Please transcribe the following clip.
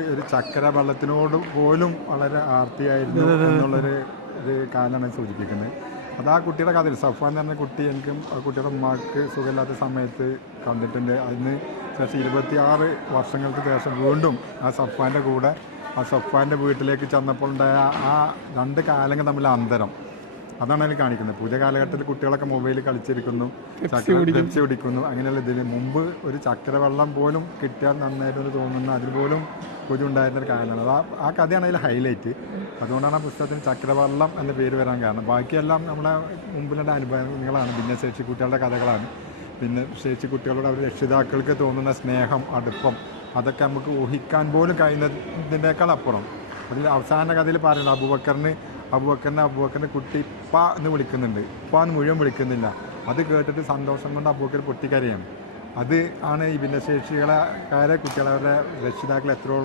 ഒരു ചക്കര വെള്ളത്തിനോട് പോലും വളരെ ആർത്തിയായിരുന്നു എന്നുള്ളൊരു ഒരു കാരണമാണ് സൂചിപ്പിക്കുന്നത്. അത് ആ കുട്ടിയുടെ കഥയിൽ സഫാൻ എന്ന് പറഞ്ഞ കുട്ടി എനിക്കും ആ കുട്ടിയുടെ ഉമ്മാക്ക് സുഖമില്ലാത്ത സമയത്ത് കണ്ടിട്ടുണ്ട്. അതിന് ശേഷം ഇരുപത്തിയാറ് വർഷങ്ങൾക്ക് ശേഷം വീണ്ടും ആ സഫാന്റെ കൂടെ ആ സഫാന്റെ വീട്ടിലേക്ക് ചെന്നപ്പോൾ ഉണ്ടായ ആ രണ്ട് കാലങ്ങൾ തമ്മിൽ അന്തരം. അതാണ് അതിൽ കാണിക്കുന്നത്. പുതിയ കാലഘട്ടത്തിൽ കുട്ടികളൊക്കെ മൊബൈലിൽ കളിച്ചിരിക്കുന്നു പെപ്സി കുടിക്കുന്നു. അങ്ങനെയുള്ള ഇതിന് മുമ്പ് ഒരു ചക്കര വെള്ളം പോലും കിട്ടിയാൽ നന്നായിട്ടൊന്ന് തോന്നുന്ന. അതിൽ പോലും കൊതി ഉണ്ടായിരുന്ന ഒരു അത് ആ- കഥയാണ് അതിൽ ഹൈലൈറ്റ് അതുകൊണ്ടാണ് ആ പുസ്തകത്തിന് ചക്രവള്ളം എന്ന പേര് വരാൻ കാരണം. ബാക്കിയെല്ലാം നമ്മുടെ മുമ്പിലുള്ള അനുഭവങ്ങളാണ്. ഭിന്നശേഷി കുട്ടികളുടെ കഥകളാണ്. പിന്നെ ശേഷി കുട്ടികളോട് അവർ രക്ഷിതാക്കൾക്ക് തോന്നുന്ന സ്നേഹം അടുപ്പം അതൊക്കെ നമുക്ക് ഊഹിക്കാൻ പോലും കഴിയുന്നതിന്റെക്കാൾ അപ്പുറം. അതിൽ അവസാന കഥയിൽ പറയുന്നത് അബുബക്കറിന് അബുബക്കറിനെ അബുബക്കറിന്റെ കുട്ടി ഇപ്പ എന്ന് വിളിക്കുന്നുണ്ട്. ഇപ്പ എന്ന് മുഴുവൻ വിളിക്കുന്നില്ല. അത് കേട്ടിട്ട് സന്തോഷം കൊണ്ട് അബുബക്കർ പൊട്ടിക്കരയാണ്. അത് ആണ് ഈ ഭിന്നശേഷികളെ കുട്ടികളെ അവരുടെ രക്ഷിതാക്കൾ എത്രയോ